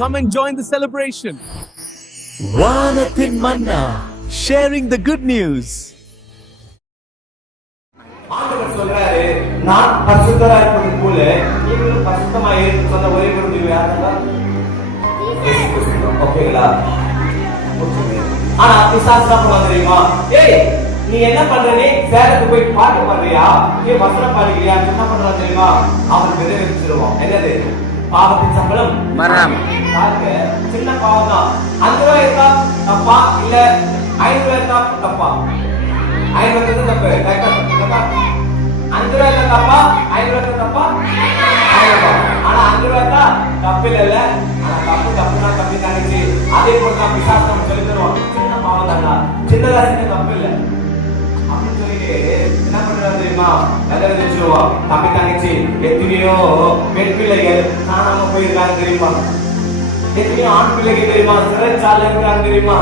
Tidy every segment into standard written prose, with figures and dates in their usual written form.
Come and join the celebration. Vanathin Manna, sharing the good news. ஆண்டவர் சொல்றாரு, நான் பரிசுத்தரா இருப்பது போல நீங்களும் பரிசுத்தமா இருன்னு சொன்ன ஒரே ஒரு முடிவு யாருன்னா ஓகேங்களா? ஆனா பிசாசு தான் பண்ணுவாங்க தெரியுமா? ஏய் நீ என்ன பண்றனே சேலத்துக்கு போய் பாட்டு பாடுறியா, நீ வசனம் பாடுறியா, என்ன பண்றா தெரியுமா? அவன் விதைச்சிருவான். என்னது? பாவத்தின் சம்பளம் மரணம். சின்ன பாவம் தான். 5 ரூபாய் இருக்கா தப்பா, இல்ல 5 ரூபாய் இருக்கா தப்பா? 5 ரூபாய் தப்பு. 5 ரூபாய் தப்பா, 5 ரூபாய் தப்பா? ஆனா 5 ரூபாய் தான் தப்பு இல்ல. ஆனா தப்புனா தப்பி தானே. அதே போல தான் பிசாசு நம்ம சொல்லி தருவோம், சின்ன பாவம் தானா, சின்னதா செஞ்ச தப்பு இல்ல அப்படின்னு சொல்லிட்டு என்ன பண்றாரு தெரியுமா? நல்லது வச்சிருவோம். தம்பி தங்கச்சி எத்தனையோ பெண் பிள்ளைகள் காணாம போயிருக்காங்க தெரியுமா? எத்தனையோ ஆண் பிள்ளைகள் தெரியுமா சிறைச்சாலை இருக்கிறாங்க தெரியுமா?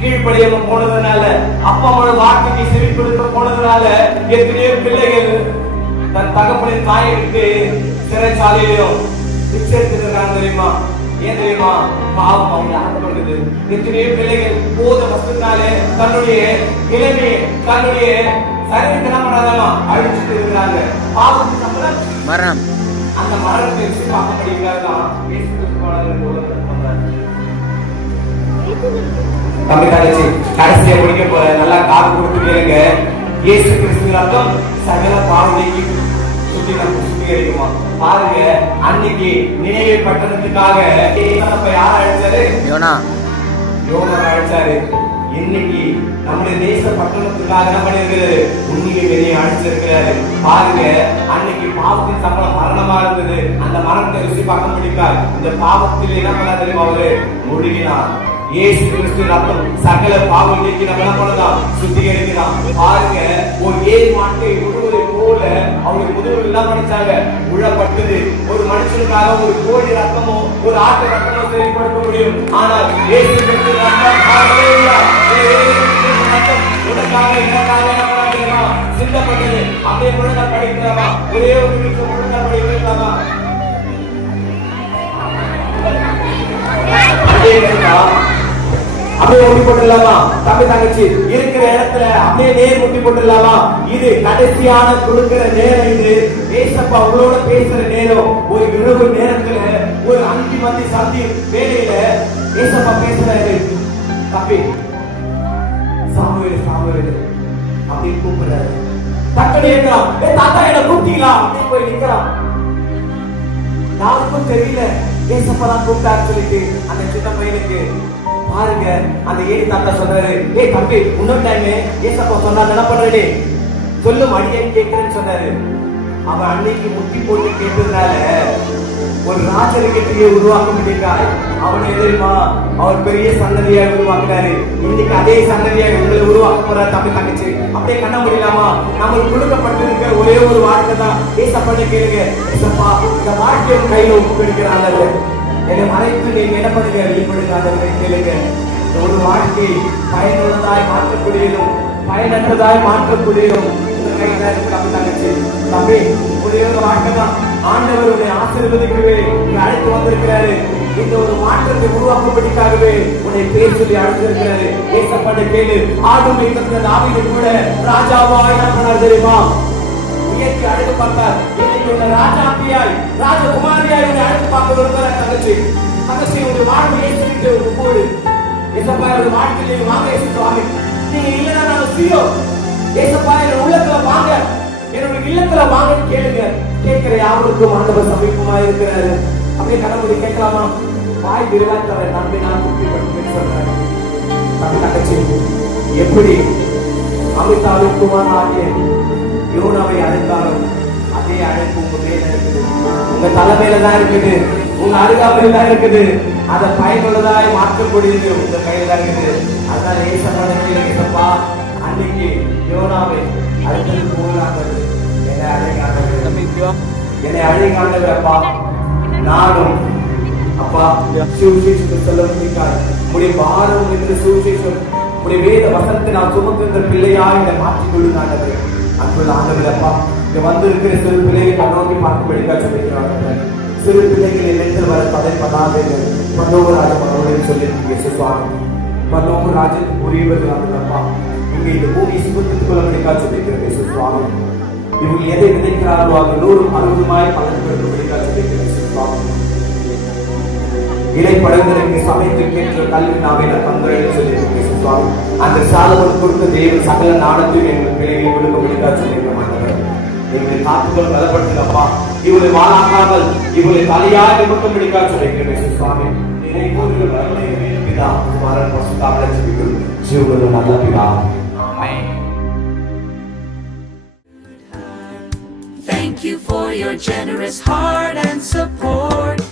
கீழ்ப்படியாம போனதுனால, அப்பா அம்மாவோட வார்த்தைக்கு செவி கொடுக்க போனதுனால எத்தனையோ பிள்ளைகள் தன் தகப்பனின் தாயை விட்டு சிறைச்சாலையிலும் பிச்சைத்திருக்காங்க தெரியுமா? ஏன் தெரியுமா? பாவம் அவங்க ஆட்கொண்டது. எத்தனையோ பிள்ளைகள் போத வசதினாலே தன்னுடைய இளமையை, தன்னுடைய சரீரத்தை என்ன பண்றாங்கமா அழிச்சுட்டு இருக்கிறாங்க. பாவத்தின் சம்பளம் மரணம். அந்த மரணத்தை பார்க்க முடியுங்கிறதான் தம்பி தங்கச்சி கடைசியா முடிக்க போற நல்லா காது கொடுத்து கேளுங்க. இயேசு கிறிஸ்து ரத்தம் சகல பாவனைக்கு சுத்திகரிக்குமா? பாருங்க, அன்னைக்கு நினைவே பட்டணத்துக்காக யார் அழைச்சாரு? யோனா அழைச்சாரு. இன்னைக்கு நம்முடைய தேச பட்டணத்துக்காக என்ன பண்ணிருக்கிறாரு? உன்னியை வெளியே அழைச்சிருக்கிறாரு. பாருங்க, அன்னைக்கு பாவத்தின் சம்பளம் மரணமா இருந்தது. அந்த மரணத்தை ருசி பார்க்க முடியாது. இந்த பாவத்தில் என்ன பண்ண தெரியுமா? அவரு முழுகினார். இயேசு கிறிஸ்து ரத்தம் சகல பாவம் நீக்கி நம்ம பண்ணலாம், சுத்திகரிக்கலாம். பாருங்க, ஒரு ஏழு மாட்டை விடுவதை போல அவங்க முதுகில் என்ன பண்ணிச்சாங்க? உழப்பட்டது. ஒரு மனுஷனுக்காக ஒரு கோடி ரத்தமோ ஒரு ஆட்டு ரத்தமோ செயல்படுத்த முடியும். ஆனால் இயேசு கிறிஸ்து ரத்தம் உனக்காக எனக்காக சிந்தப்பட்டது. அப்படியே முழுக்க படிக்கலாமா? ஒரே ஒரு நிமிஷம் முழுக்க படிக்கலாமா? அப்படியே முட்டி போட்டுடலாமா? தம்பி தங்கச்சி இருக்கிற இடத்துல அப்படியே நேர் முட்டி போட்டுடலாமா? இது கடைசியான கொடுக்கிற நேரம். இது ஏசப்பா உங்களோட பேசுற நேரம். ஒரு இரவு நேரத்துல ஒரு 5 மணி சந்தி வேலையில ஏசப்பா பேசுறாரு. தம்பி சாமுவேல் அப்படின்னு கூப்பிடுறாரு. தக்கடி இருக்கிறான். தாத்தா என்ன கூப்பிட்டீங்களா அப்படின்னு போய் நிக்கிறான். யாருக்கும் தெரியல ஏசப்பா தான் கூப்பிட்டாரு சொல்லிட்டு அந்த சின்ன பையனுக்கு. பாருங்க, அந்த ஏழு தாத்தா சொல்றாரு, ஏய் தம்பி இன்னொரு டைம் ஏசப்பா சொன்னா என்ன பண்றே சொல்லு மடியன்னு கேட்கிறேன்னு சொன்னாரு. அவன் அன்னைக்கு முட்டி போட்டு கேட்டதுனால ஒரு ராஜரிகத்தையே உருவாக்க முடியாது. அவனை எதிர்மா அவர் பெரிய சந்ததியாக உருவாக்கினாரு. இன்னைக்கு அதே சந்ததியாக உங்களை உருவாக்க போற தம்பி தங்கச்சி. அப்படியே கண்ண முடியலாமா? நம்மளுக்கு கொடுக்கப்பட்டிருக்கிற ஒரே ஒரு வாழ்க்கை தான். ஏசப்பா கேளுங்க, ஏசப்பா இந்த வாழ்க்கையை கையில ஒப்புக்கொடுக்கிறாங்க. என்னை மறைத்து நீங்க என்ன பண்ணுங்க? வெளிப்படுங்க. கேளுங்க, ஒரு வாழ்க்கை பயனுள்ளதாய் மாற்றக்கூடியதும் பயனற்றதாய் மாற்றக்கூடியதும் உங்க கையில இருக்கு தம்பி தங்கச்சி. தம்பி ஒரே ஒரு வாழ்க்கை தான். ஆண்டவருடைய ஆசீர்வதிக்கவே உங்களை அழைத்து வந்திருக்கிறாரு. இந்த ஒரு மாற்றத்தை உருவாக்கும்படிக்காகவே உன்னை பேர் சொல்லி அழைத்திருக்கிறாரு. ஏசப்பட்ட கேளு. ஆடும் இருக்கிற தாவீது கூட ராஜாவா என்ன பண்ணார் தெரியுமா? உயர்த்தி அழைத்து பார்த்தார். இன்னைக்கு உன்னை ராஜாப்பியாய் ராஜகுமாரியாய் உன்னை அழைத்து பார்க்க விரும்புகிற தங்கச்சி. தங்கச்சி ஒரு வாழ்வு ஏசிட்டு போடு. ஏசப்பா ஒரு வாழ்க்கையில் வாங்க ஏசி சுவாமி. நீங்க இல்லைன்னா நான் சீரோ. ஏசப்பா என்னோட உள்ளத்துல வாங்க, என்னோட இல்லத்துல வாங்க கேளுங்க. கேட்கிற யாருக்கும் ஆண்டவர் சமீபமா இருக்கிறாரு. அப்படியே கடவுளை கேட்கலாமா? வாய் விரிவாக்க நம்பி நான் குட்டி படுத்து சொல்றேன். தம்பி தங்கச்சி எப்படி அமிதாவின் குமார் ஆகிய யோனாவை அழைத்தாலும் அதே அழைப்பு உங்க மேல இருக்குது, உங்க தலைமையில தான் இருக்குது, உங்க அருகாமையில தான் இருக்குது. அதை பயனுள்ளதாய் மாற்றக்கூடியது உங்க கையில தான் இருக்குது. அதனால ஏசப்பா அன்னைக்கு யோனாவை அழைத்தது போலாகிறது. என்னை அழைக்காண்டவர் அப்பா. நானும் அப்பா சுவிசேஷத்தை சொல்ல முடியாது. உடைய பாரம் என்று சுவிசேஷம் உடைய வேத வசனத்தை நான் சுமக்கின்ற பிள்ளையாய் என்னை மாற்றிக் கொள்ளுங்க. அன்புள்ள ஆண்டவர் அப்பா, இங்க வந்து இருக்கிற சிறு பிள்ளையை கண்ணோக்கி பார்க்கும்படிக்கா சொல்லிக்கிறாங்க. சிறு பிள்ளைகளை நின்று வர தடை பண்ணாதீர்கள். பரலோகராஜன் அவரோடு சொல்லியிருக்கீங்க இயேசு சுவாமி. பரலோகராஜன் உரியவர்கள் அப்பா. இங்கே இந்த பூமி சுத்தத்துக் கொள்ளபடிக்கா சொல்லியிருக்கிறேன் இயேசு சுவாமி. இவங்க எதை விதைக்கிறார்களோ அது 100-60 பலன் கொடுக்கபடிக்கா சொல்லியிருக்கிறேன் இயேசு சுவாமி. இலை படங்களுக்கு சமயத்துக்கேற்ற கல்வி நாவையில தந்துரைன்னு சொல்லியிருக்கேன் இயேசு சுவாமி. அந்த சாலமோன் கொடுத்த தேவன் சகல நாணத்தையும் எங்கள் பிள்ளைகளை கொடுக்கபடிக்கா சொல்லியிருக்க மாட்டாங்க. எங்களை காத்துக்கள் பலப்படுத்துங்கப்பா. இவளை வாழாக்காமல் இவளை தலையாக நிமித்தபடிக்கா சொல்லியிருக்கிறேன் இயேசு சுவாமி. நிறைவேறுகிற வரங்களை பிதா குமாரன் பரிசுத்தாவிலே ஜெபிக்கிறோம். ஜீவனுள்ள நல்ல பிதா. ஆமென். Thank you for your generous heart and support.